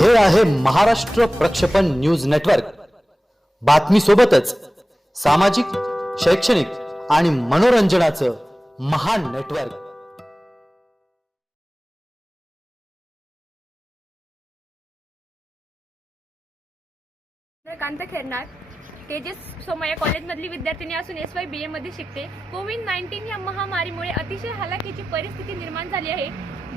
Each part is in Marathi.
हे आहे महाराष्ट्र प्रक्षेपण न्यूज नेटवर्क. बातमी सोबतच सामाजिक शैक्षणिक आणि मनोरंजनाचं महान नेटवर्क. कांत खेळणार तेजस सोमय्या कॉलेजमधली विद्यार्थिनी असून एस वाय बी मध्ये शिकते. कोविड नाईन्टीन या महामारीमुळे अतिशय हलाखीची परिस्थिती निर्माण झाली आहे.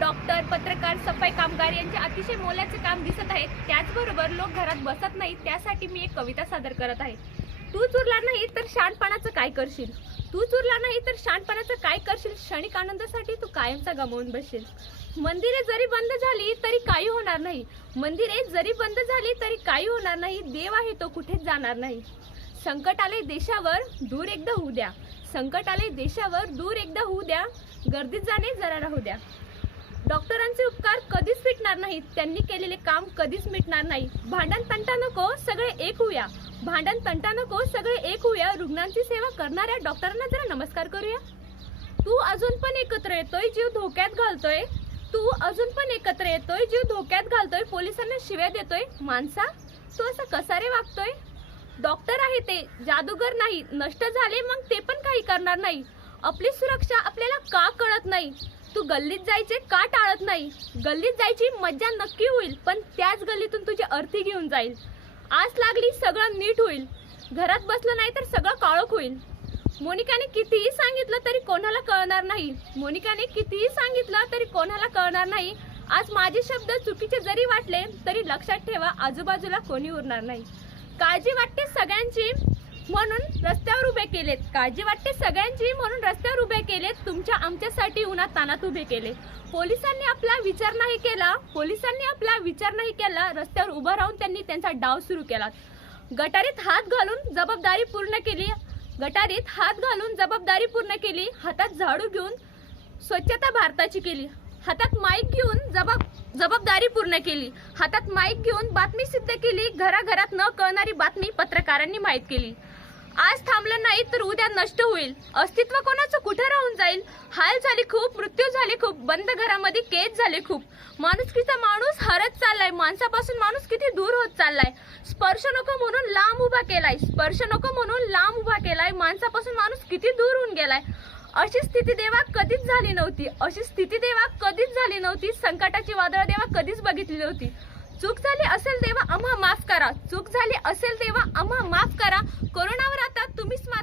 डॉक्टर पत्रकार सफाई कामगार यांचे अतिशय मोलाचे काम दिसत आहेत त्याचबरोबर लोक घरात बसत नाहीत त्यासाठी मी एक कविता सादर करत आहे. तू चुरला नाही तर शानपणाचं काय करशील? तू चुरला नाही तर शानपणाचं काय करशील? क्षणिक आनंदासाठी तू कायमचा गमावून बसशील. मंदिरे जरी बंद झाली तरी काही होणार नाही. मंदिरे जरी बंद झाली तरी काही होणार नाही. देव आहे तो कुठेच जाणार नाही. संकट आले देशावर दूर एकदा होऊ द्या. संकट आले देशावर दूर एकदा होऊ द्या. गर्दीत जाणे जरा राहू द्या. डॉक्टरांचे उपकार कधीच मिटणार नाहीत. त्यांनी केलेले काम कधीच मिटणार नाही. भांडण तंटा नको सगळे एक होऊया. भांडण तंटा नको सगळे एक होऊया. रुग्णांची सेवा करणाऱ्या डॉक्टरांना जरा नमस्कार करूया. तू अजून पण एकत्र येतोय जीव धोक्यात घालतोय. तू अजून पण एकत्र येतोय जीव धोक्यात घालतोय पोलिसांना शिव्या देतोय. माणसा तू असं कसा रे वागतोय? डॉक्टर आहे ते जादूगर नाही. नष्ट झाले मग ते पण काही करणार नाही. आपली सुरक्षा आपल्याला का कळत नाही? तू गल्लीत जायचे का टाळत नाही? गल्लीत जायची मज्जा नक्की होईल पण त्याच गल्लीतून तुझी अर्थी घेऊन जाईल. आस लागली सगळं नीट होईल. घरात बसलं नाही तर सगळं काळोख होईल. मोनिकाने कितीही सांगितलं तरी कोणाला कळणार नाही. मोनिकाने कितीही सांगितलं तरी कोणाला कळणार नाही. आज माझे शब्द चुकीचे जरी वाटले तरी लक्षात ठेवा आजूबाजूला कोणी उरणार नाही. काळजी वाटते सगळ्यांची. म्हणून रस्त्यावर उभे केलेत. काळजी वाटते सगळ्यांची म्हणून रस्त्यावर उभे केलेत. तुमच्या आमच्यासाठी उन्हात तानात उभे केले पोलिसांनी आपला विचार नाही केला. पोलिसांनी आपला विचार नाही केला. रस्त्यावर उभं राहून त्यांनी त्यांचा डाव सुरू केला. गटारीत हात घालून जबाबदारी पूर्ण केली. गटारीत हात घालून जबाबदारी पूर्ण केली. हातात झाडू घेऊन स्वच्छता भारताची केली. हातात माईक घेऊन जबाब जबाबदारी पूर्ण केली. हातात माईक घेऊन बातमी सिद्ध केली. घराघरात न कळणारी बातमी पत्रकारांनी माहीत केली. आज थांबलं नाही तर उद्या नष्ट होईल. अस्तित्व कोणाचं कुठं राहून जाईल? हाल झाले खूप मृत्यू झाले खूप बंद घरामध्ये केस झाले खूप. माणुसकीचा माणूस हरत चाललाय. माणसापासून माणूस किती दूर होत चाललाय? स्पर्श नको म्हणून लांब उभा केलाय. स्पर्श नको म्हणून लांब उभा केलाय. माणसापासून माणूस किती दूर होऊन गेलाय? अशी स्थिती देवा कधीच झाली नव्हती. अशी स्थिती देवा कधीच झाली नव्हती. संकटाची वादळ देवा कधीच बघितली नव्हती. चूक झाली असेल तेव्हा आम्हा माफ करा. चूक झाली असेल तेव्हा आम्हा माफ करा. कोरोनावर Miss my